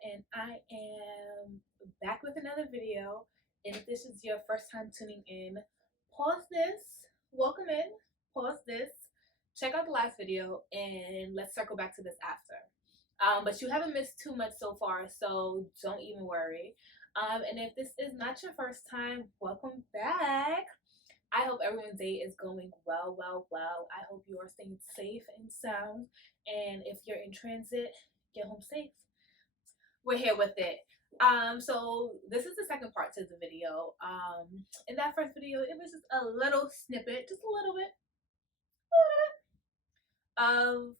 and I am back with another video. And if this is your first time tuning in, pause this, welcome in, pause this, check out the last video, and let's circle back to this after. But you haven't missed too much so far, so don't even worry. And if this is not your first time, welcome back. I hope everyone's day is going well. I hope you are staying safe and sound. And if you're in transit, get home safe. We're here with it. So this is the second part to the video. In that first video, it was just a little snippet, just a little bit of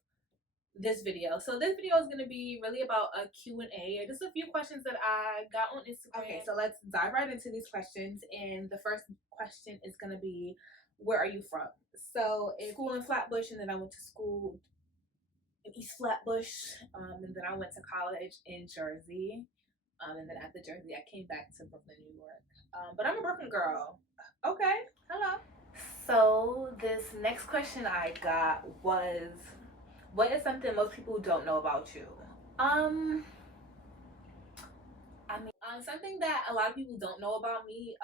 this video. So this video is going to be really about a Q&A, just a few questions that I got on Instagram. Okay, so let's dive right into these questions. And the first question is going to be, where are you from? So in school in Flatbush, and then I went to school in East Flatbush, and then I went to college in Jersey, and then after Jersey I came back to Brooklyn, New York. But I'm a Brooklyn girl. Okay, hello. So this next question I got was, what is something most people don't know about you? Something that a lot of people don't know about me,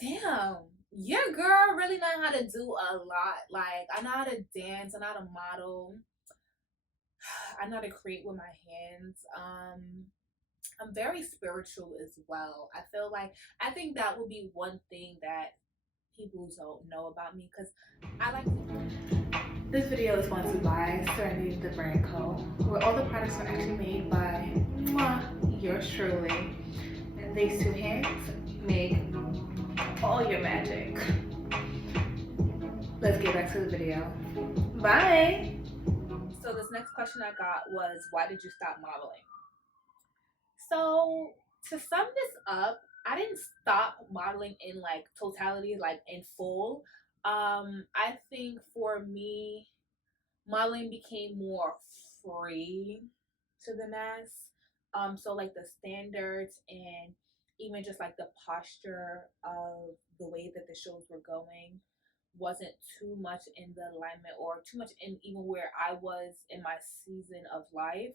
damn, your girl really know how to do a lot. Like, I know how to dance, I know how to model, I know how to create with my hands. I'm very spiritual as well. I think that would be one thing that people don't know about me, because I like to. This video is sponsored by Serenity the Brand Co., where all the products are actually made by yours truly. And these two hands make all your magic. Let's get back to the video. Bye! So this next question I got was, why did you stop modeling? So to sum this up, I didn't stop modeling in like totality, like in full. I think for me, modeling became more free to the mass. So like the standards and even just like the posture of the way that the shows were going wasn't too much in the alignment or too much in even where I was in my season of life.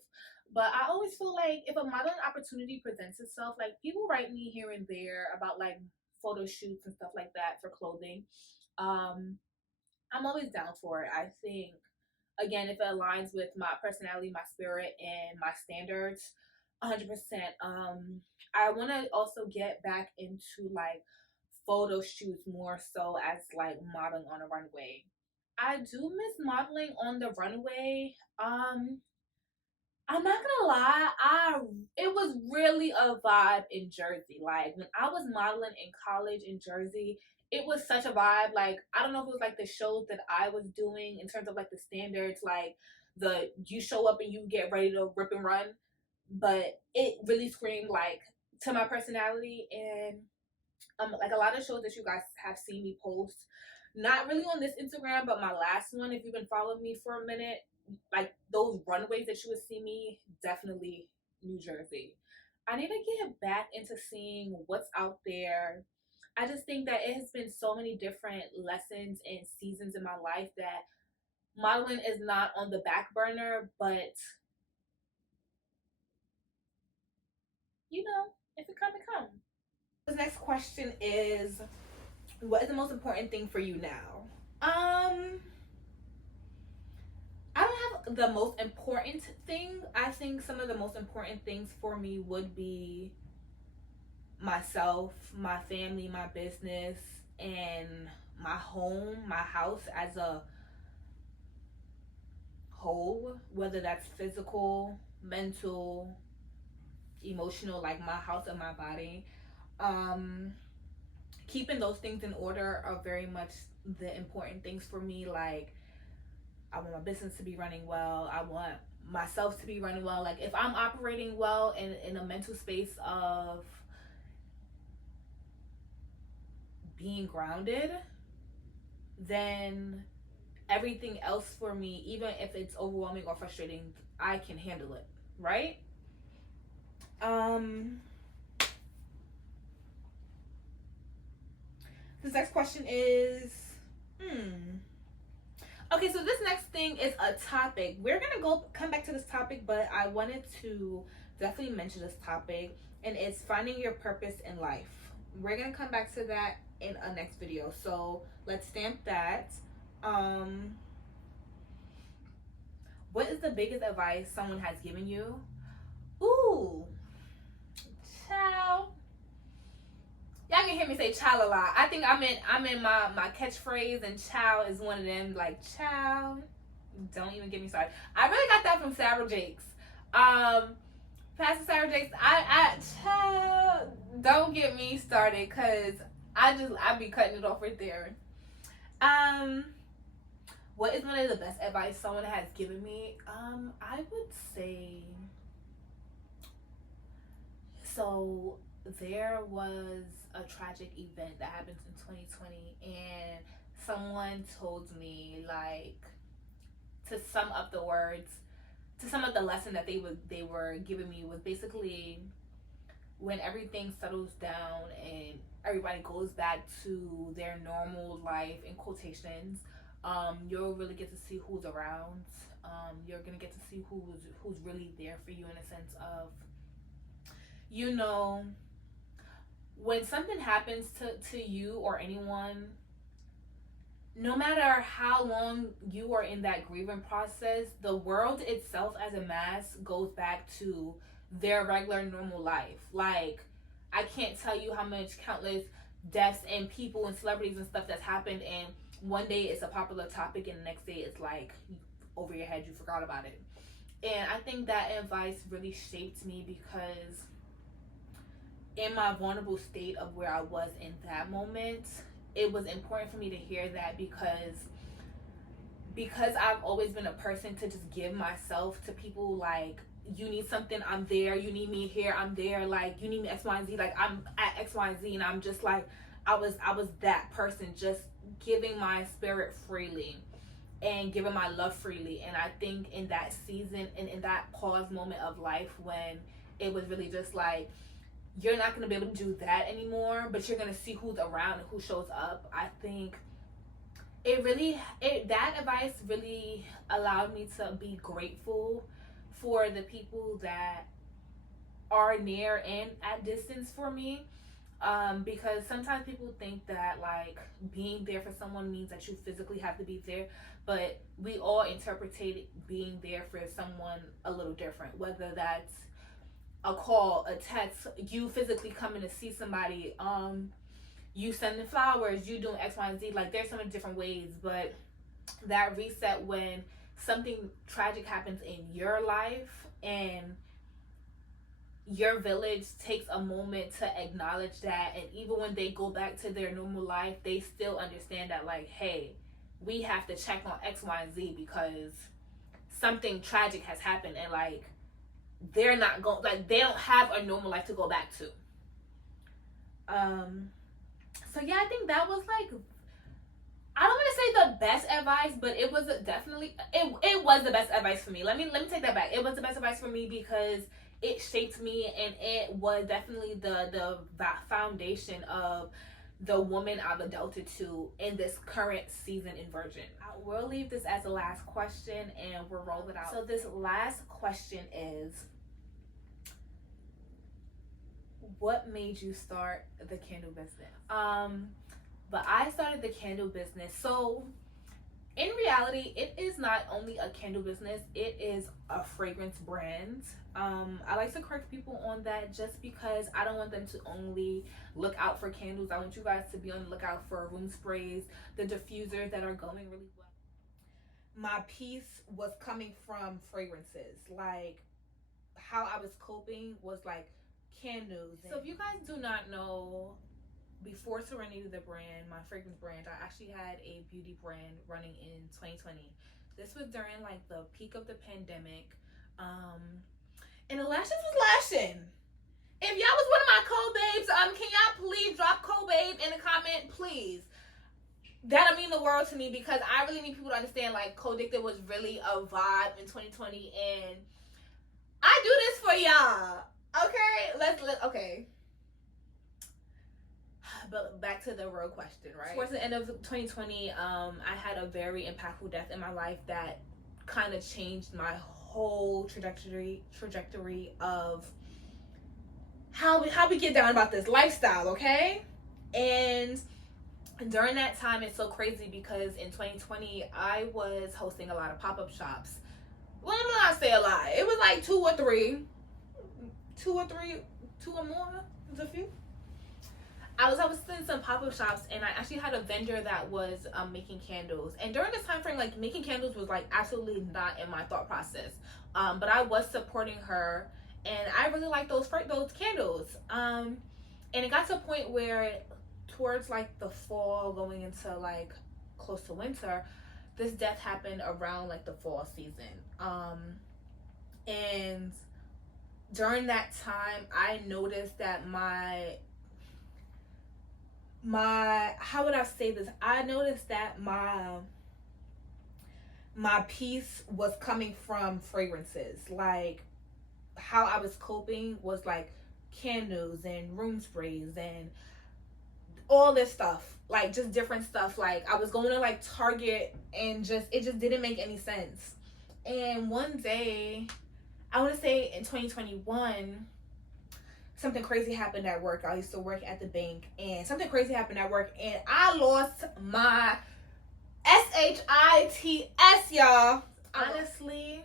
But I always feel like if a modeling opportunity presents itself, like people write me here and there about like photo shoots and stuff like that for clothing. I'm always down for it. I think, again, if it aligns with my personality, my spirit, and my standards, 100%. I want to also get back into like photo shoots more so as like modeling on a runway. I do miss modeling on the runway. I'm not gonna lie, it was really a vibe in Jersey. Like when I was modeling in college in Jersey, it was such a vibe. Like I don't know if it was like the shows that I was doing in terms of like the standards, like you show up and you get ready to rip and run, but it really screamed like to my personality. And like a lot of shows that you guys have seen me post, not really on this Instagram, but my last one, if you've been following me for a minute, like those runways that you would see me, definitely New Jersey. I need to get back into seeing what's out there. I just think that it has been so many different lessons and seasons in my life that modeling is not on the back burner, but you know, if it comes. The next question is, what is the most important thing for you now? I don't have the most important thing. I think some of the most important things for me would be myself, my family, my business, and my home, my house as a whole, whether that's physical, mental, emotional, like my house and my body. Keeping those things in order are very much the important things for me. Like I want my business to be running well. I want myself to be running well. Like if I'm operating well in a mental space of being grounded, then everything else for me, even if it's overwhelming or frustrating, I can handle it, right? This next question is, Okay, so this next thing is a topic. We're gonna come back to this topic, but I wanted to definitely mention this topic, and it's finding your purpose in life. We're gonna come back to that in a next video. So let's stamp that. Um, what is the biggest advice someone has given you? Ooh, child. Y'all can hear me say child a lot. I think I'm in my catchphrase, and child is one of them. Like, child, don't even get me started. I really got that from Sarah Jakes. Pastor Sarah Jakes, I child, don't get me started, cause I be cutting it off right there. What is one of the best advice someone has given me? I would say, so there was a tragic event that happened in 2020, and someone told me, like, to sum up the words, to sum up the lesson that they were giving me, was basically, when everything settles down and everybody goes back to their normal life, in quotations, you'll really get to see who's around. You're gonna get to see who's really there for you, in a sense of, you know, when something happens to you or anyone, no matter how long you are in that grieving process, the world itself as a mass goes back to their regular normal life. Like, I can't tell you how much countless deaths and people and celebrities and stuff that's happened, and one day it's a popular topic and the next day it's like over your head, you forgot about it. And I think that advice really shaped me, because in my vulnerable state of where I was in that moment, it was important for me to hear that, because I've always been a person to just give myself to people. Like, you need something, I'm there. You need me here, I'm there. Like, you need me X, Y, and Z, like, I'm at X, Y, and Z, and I'm just like, I was that person, just giving my spirit freely and giving my love freely. And I think in that season and in that pause moment of life, when it was really just like, you're not going to be able to do that anymore, but you're going to see who's around and who shows up. I think that advice really allowed me to be grateful for the people that are near and at distance for me. Because sometimes people think that, like, being there for someone means that you physically have to be there, but we all interpret being there for someone a little different, whether that's a call, a text, you physically coming to see somebody, you sending flowers, you doing X, Y, and Z. Like, there's so many different ways, but that reset when something tragic happens in your life and your village takes a moment to acknowledge that, and even when they go back to their normal life, they still understand that, like, hey, we have to check on X, Y, and Z because something tragic has happened, and, like, they're not going, like, they don't have a normal life to go back to. So yeah, I think that was, like, I don't want to say the best advice, but it was definitely, it was the best advice for me. Let me take that back. It was the best advice for me because it shaped me, and it was definitely the foundation of the woman I've adulted to in this current season in Virgin. We'll leave this as the last question and we'll roll it out. So this last question is, what made you start the candle business? But I started the candle business. So in reality, it is not only a candle business, it is a fragrance brand. I like to correct people on that, just because I don't want them to only look out for candles. I want you guys to be on the lookout for room sprays, the diffusers that are going really well. My piece was coming from fragrances. Like, how I was coping was like candles. So if you guys do not know, before Serenity, the brand, my fragrance brand, I actually had a beauty brand running in 2020. This was during, like, the peak of the pandemic. And the lashes was lashing. If y'all was one of my co-babes, can y'all please drop co-babe in the comment, please? That'll mean the world to me, because I really need people to understand, like, co-addicted was really a vibe in 2020, and I do this for y'all. Okay, let's okay. but back to the real question, right? Towards the end of 2020, I had a very impactful death in my life that kind of changed my whole trajectory of how we get down about this lifestyle, okay? And during that time, it's so crazy because in 2020, I was hosting a lot of pop-up shops. Well, I'm not say a lot. It was like two or more. It was a few. I was hosting some pop-up shops, and I actually had a vendor that was making candles. And during this time frame, like, making candles was like absolutely not in my thought process. But I was supporting her, and I really liked those candles. And it got to a point where towards like the fall, going into like close to winter, this death happened around like the fall season. And during that time, I noticed that my how would I say this? I noticed that my peace was coming from fragrances. Like, how I was coping was like candles and room sprays and all this stuff, like just different stuff. Like, I was going to like Target, and it just didn't make any sense. And one day, I want to say in 2021, something crazy happened at work. I used to work at the bank, and something crazy happened at work, and I lost my SHITS, y'all. Honestly,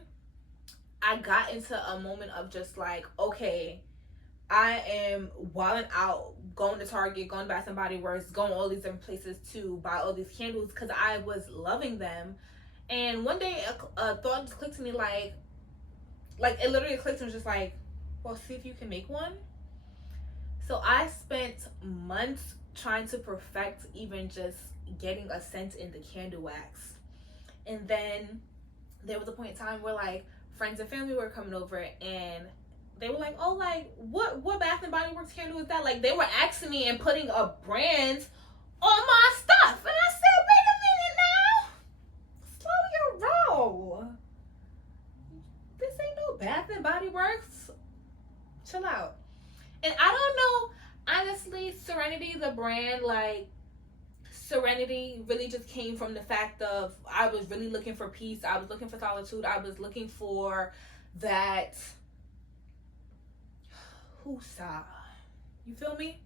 I got into a moment of just like, okay, I am wilding out, going to Target, going to Bath and Body Works, going all these different places to buy all these candles because I was loving them. And one day a thought just clicked to me, like it literally clicked to me, just like, well, see if you can make one. So I spent months trying to perfect even just getting a scent in the candle wax. And then there was a point in time where like friends and family were coming over, and they were like, oh, like, what Bath and Body Works candle is that? Like, they were asking me and putting a brand on my stuff. And I said, wait a minute now. Slow your roll. This ain't no Bath and Body Works. Chill out. And I don't know, honestly, Serenity, the brand, like, Serenity really just came from the fact of I was really looking for peace. I was looking for solitude. I was looking for that whoosah. You feel me?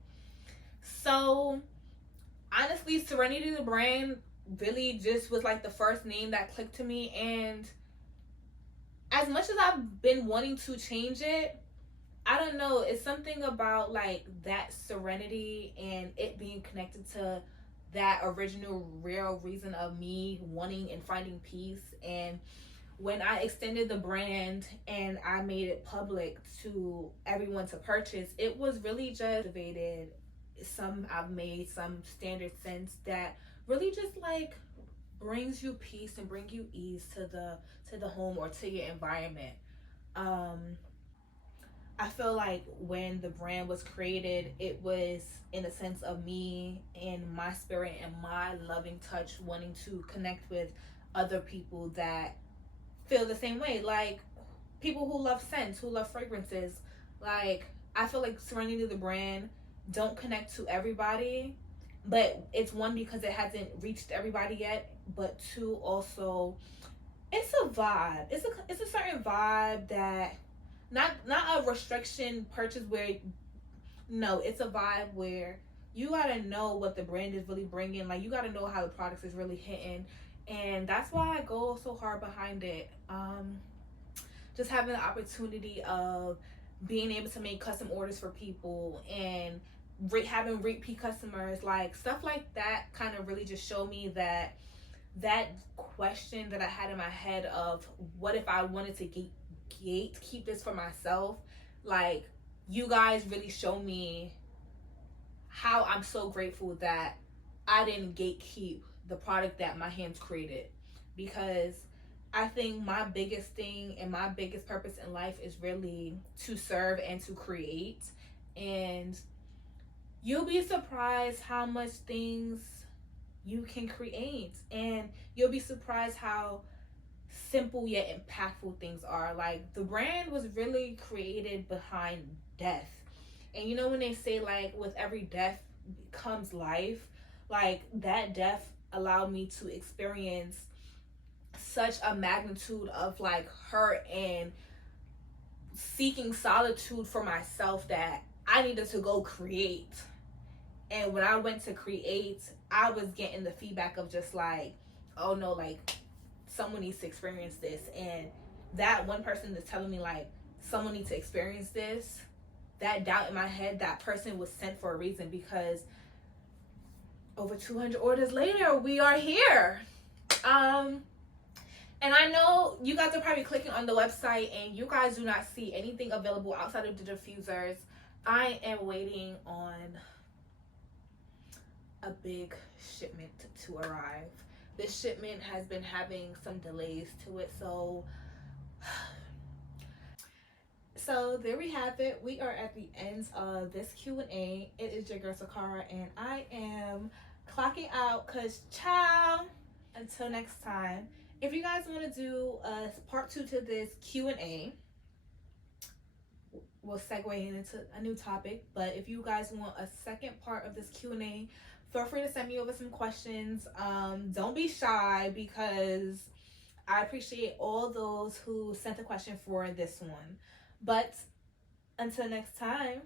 So honestly, Serenity the brand really just was like the first name that clicked to me. And as much as I've been wanting to change it, I don't know, it's something about like that serenity and it being connected to that original real reason of me wanting and finding peace. And when I extended the brand and I made it public to everyone to purchase, it was really just activated I've made some standard scents that really just like brings you peace and bring you ease to the home or to your environment. I feel like when the brand was created, it was in a sense of me and my spirit and my loving touch, wanting to connect with other people that feel the same way. Like people who love scents, who love fragrances. Like, I feel like Serenity the brand don't connect to everybody, but it's one, because it hasn't reached everybody yet, but two, also it's a vibe. It's a certain vibe that not a restriction purchase where, no, it's a vibe where you gotta know what the brand is really bringing. Like, you gotta know how the products is really hitting, and that's why I go so hard behind it. Just having the opportunity of being able to make custom orders for people and having repeat customers, like stuff like that, kind of really just show me that question that I had in my head of what if I wanted to keep this for myself. Like, you guys really show me how I'm so grateful that I didn't gatekeep the product that my hands created, because I think my biggest thing and my biggest purpose in life is really to serve and to create. And you'll be surprised how much things you can create, and you'll be surprised how simple yet impactful things are. Like, the brand was really created behind death. And you know when they say, like, with every death comes life. Like that death allowed me to experience such a magnitude of like hurt and seeking solitude for myself that I needed to go create. And when I went to create, I was getting the feedback of just like, oh no, like someone needs to experience this. And that one person is telling me like someone needs to experience this. That doubt in my head, that person was sent for a reason, because over 200 orders later, we are here. And I know you guys are probably clicking on the website and you guys do not see anything available outside of the diffusers. I am waiting on a big shipment to arrive. This shipment has been having some delays to it, so there we have it. We are at the end of this Q&A. It is your girl Sakara, and I am clocking out because ciao. Until next time, if you guys want to do a part 2 to this Q&A, we'll segue into a new topic. But if you guys want a second part of this Q&A, feel free to send me over some questions. Don't be shy, because I appreciate all those who sent a question for this one. But until next time,